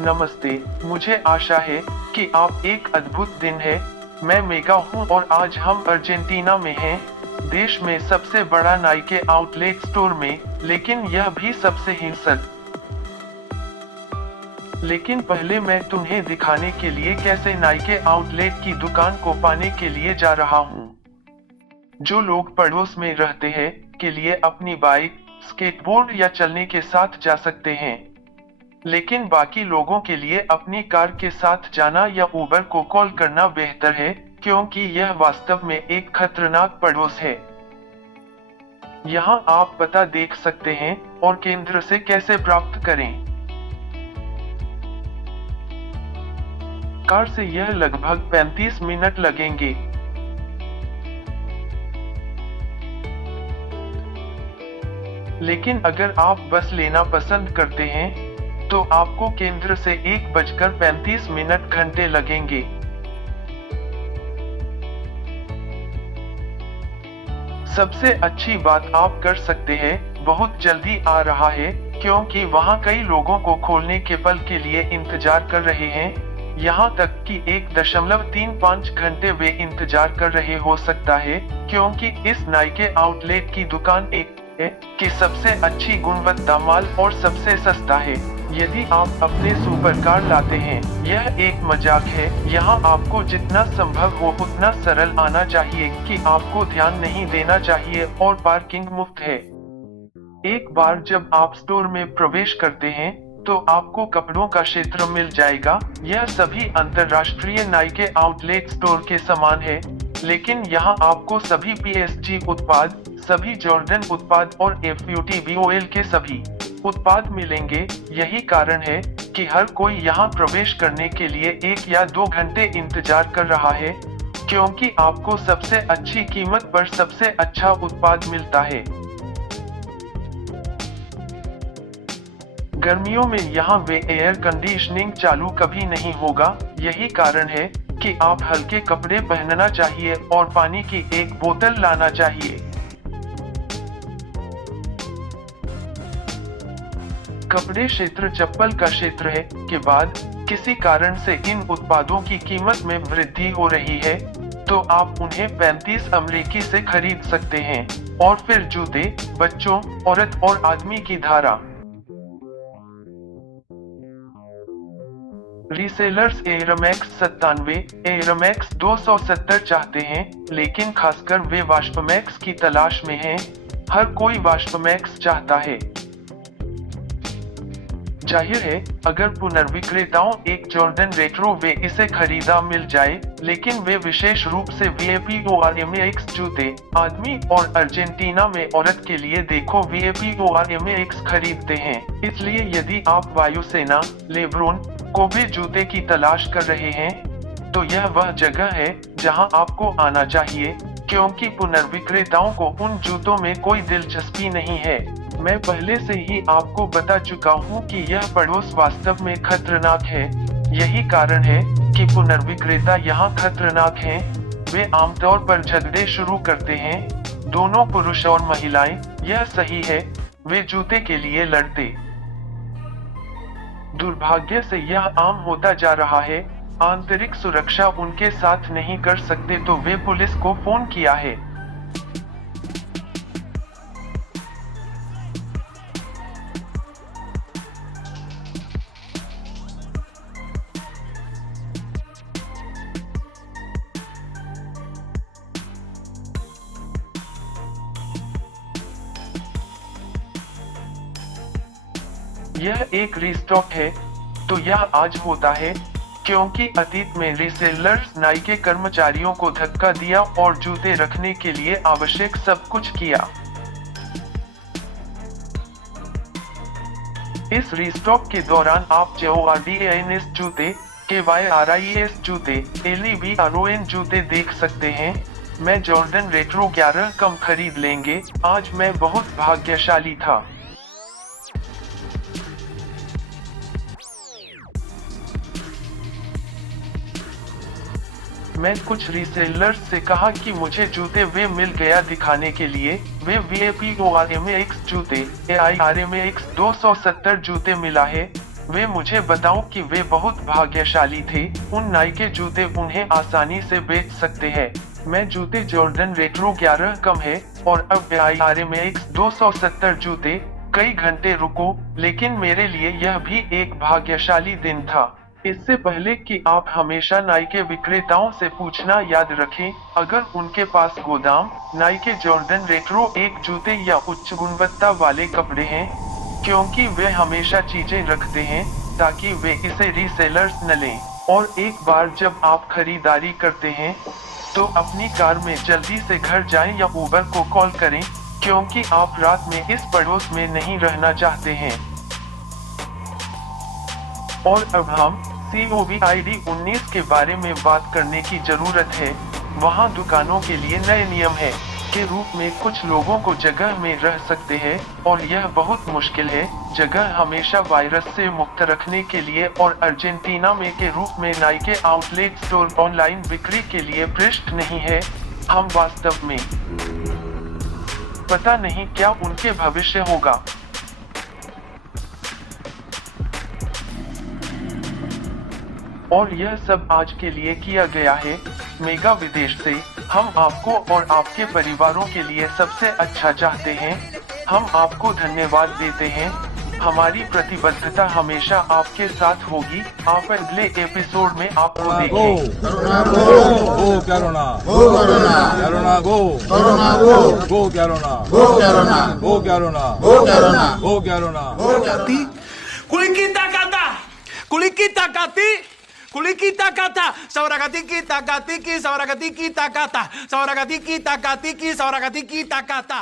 नमस्ते, मुझे आशा है कि आप एक अद्भुत दिन है। मैं मेगा हूँ और आज हम अर्जेंटीना में हैं, देश में सबसे बड़ा नाइके आउटलेट स्टोर में, लेकिन यह भी सबसे हिंसक। लेकिन पहले मैं तुम्हें दिखाने के लिए कैसे नाइके आउटलेट की दुकान को पाने के लिए जा रहा हूँ। जो लोग पड़ोस में रहते हैं, के लिए अपनी बाइक, स्केटबोर्ड या चलने के साथ जा सकते हैं। लेकिन बाकी लोगों के लिए अपनी कार के साथ जाना या उबर को कॉल करना बेहतर है, क्योंकि यह वास्तव में एक खतरनाक पड़ोस है। यहाँ आप पता देख सकते हैं और केंद्र से कैसे प्राप्त करें। कार से यह लगभग 35 मिनट लगेंगे। लेकिन अगर आप बस लेना पसंद करते हैं, तो आपको केंद्र से 1:35 घंटे लगेंगे। सबसे अच्छी बात आप कर सकते हैं, बहुत जल्दी आ रहा है, क्योंकि वहाँ कई लोगों को खोलने के पल के लिए इंतजार कर रहे हैं, यहाँ तक कि 1.35 घंटे वे इंतजार कर रहे हो सकता है, क्योंकि इस नाइके आउटलेट की दुकान एक है कि सबसे अच्छी गुणवत्ता माल और सबसे सस्ता है। यदि आप अपने सुपर कार लाते हैं, यह एक मजाक है। यहाँ आपको जितना संभव हो उतना सरल आना चाहिए कि आपको ध्यान नहीं देना चाहिए और पार्किंग मुफ्त है। एक बार जब आप स्टोर में प्रवेश करते हैं, तो आपको कपड़ों का क्षेत्र मिल जाएगा। यह सभी अंतरराष्ट्रीय नाइके आउटलेट स्टोर के समान है, लेकिन यहाँ आपको सभी PSG उत्पाद, सभी जॉर्डन उत्पाद और FUTBOL के सभी उत्पाद मिलेंगे। यही कारण है कि हर कोई यहाँ प्रवेश करने के लिए 1 या 2 घंटे इंतजार कर रहा है, क्योंकि आपको सबसे अच्छी कीमत पर सबसे अच्छा उत्पाद मिलता है। गर्मियों में यहाँ वे एयर कंडीशनिंग चालू कभी नहीं होगा। यही कारण है कि आप हल्के कपड़े पहनना चाहिए और पानी की एक बोतल लाना चाहिए। कपड़े क्षेत्र चप्पल का क्षेत्र है के बाद किसी कारण से इन उत्पादों की कीमत में वृद्धि हो रही है, तो आप उन्हें 35 अमेरिकी से खरीद सकते हैं। और फिर जूते, बच्चों, औरत और आदमी की धारा। रीसेलर्स एयरमैक्स 97, एयरमैक्स 270 चाहते हैं, लेकिन खासकर वे वास्पमैक्स की तलाश में हैं। हर कोई वास्पमैक्स चाहता है। जाहिर है, अगर पुनर्विक्रेताओं एक जॉर्डन रेट्रो वे इसे खरीदा मिल जाए, लेकिन वे विशेष रूप से VAPORMAX जूते, आदमी और अर्जेंटीना में औरत के लिए देखो VAPORMAX खरीदते हैं। इसलिए यदि आप वायुसेना, लेब्रोन, कोबे जूते की तलाश कर रहे हैं, तो यह वह जगह है जहां आपको आना चाहिए, क्योंकि पुनर्विक्रेताओं को उन जूतों में कोई दिलचस्पी नहीं है। मैं पहले से ही आपको बता चुका हूं कि यह पड़ोस वास्तव में खतरनाक है। यही कारण है कि पुनर्विक्रेता यहाँ खतरनाक हैं। वे आमतौर पर झगड़े शुरू करते हैं, दोनों पुरुष और महिलाएं, यह सही है, वे जूते के लिए लड़ते। दुर्भाग्य से यह आम होता जा रहा है। आंतरिक सुरक्षा उनके साथ नहीं कर सकते, तो वे पुलिस को फोन किया है। यह एक रीस्टॉक है, तो यह आज होता है, क्योंकि अतीत में रीसेलर्स नाइके कर्मचारियों को धक्का दिया और जूते रखने के लिए आवश्यक सब कुछ किया। इस रीस्टॉक के दौरान आप JORDANS जूते, KYRIES जूते, LEBRON जूते देख सकते हैं। मैं जॉर्डन रेट्रो 11 कम खरीद लेंगे। आज मैं बहुत भाग्यशाली था। मैं कुछ रीसेलर्स से कहा कि मुझे जूते वे मिल गया दिखाने के लिए। वे VAPORMAX जूते, AIRMAX 270 जूते मिला है। वे मुझे बताओ कि वे बहुत भाग्यशाली थे, उन नाई के जूते उन्हें आसानी से बेच सकते हैं। मैं जूते जॉर्डन रेट्रो 11 कम है और अब IRMX 270 जूते। कई घंटे रुको, लेकिन मेरे लिए यह भी एक भाग्यशाली दिन था। इससे पहले कि आप हमेशा नाई के विक्रेताओं से पूछना याद रखें, अगर उनके पास गोदाम नाई के जॉर्डन रेट्रो एक जूते या उच्च गुणवत्ता वाले कपड़े हैं, क्योंकि वे हमेशा चीजें रखते हैं ताकि वे इसे रीसेलर्स न लें। और एक बार जब आप खरीदारी करते हैं तो अपनी कार में जल्दी से घर जाएं या उबर को कॉल करें, क्योंकि आप रात में इस पड़ोस में नहीं रहना चाहते हैं। और अब हम COVID-19 के बारे में बात करने की जरूरत है। वहाँ दुकानों के लिए नए नियम है के रूप में कुछ लोगों को जगह में रह सकते हैं, और यह बहुत मुश्किल है। जगह हमेशा वायरस से मुक्त रखने के लिए और अर्जेंटीना में के रूप में नाई के आउटलेट स्टोर ऑनलाइन बिक्री के लिए पृष्ठ नहीं है। हम वास्तव में पता नहीं क्या उनके भविष्य होगा। और यह सब आज के लिए किया गया है। मेगा विदेश से हम आपको और आपके परिवारों के लिए सबसे अच्छा चाहते हैं। हम आपको धन्यवाद देते हैं। हमारी प्रतिबद्धता हमेशा आपके साथ होगी। आप अगले एपिसोड में आपको देखें। Kulikita kata, sauragati kita kata, sauragati kita kata, sauragati kita kata, sauragati kita kata.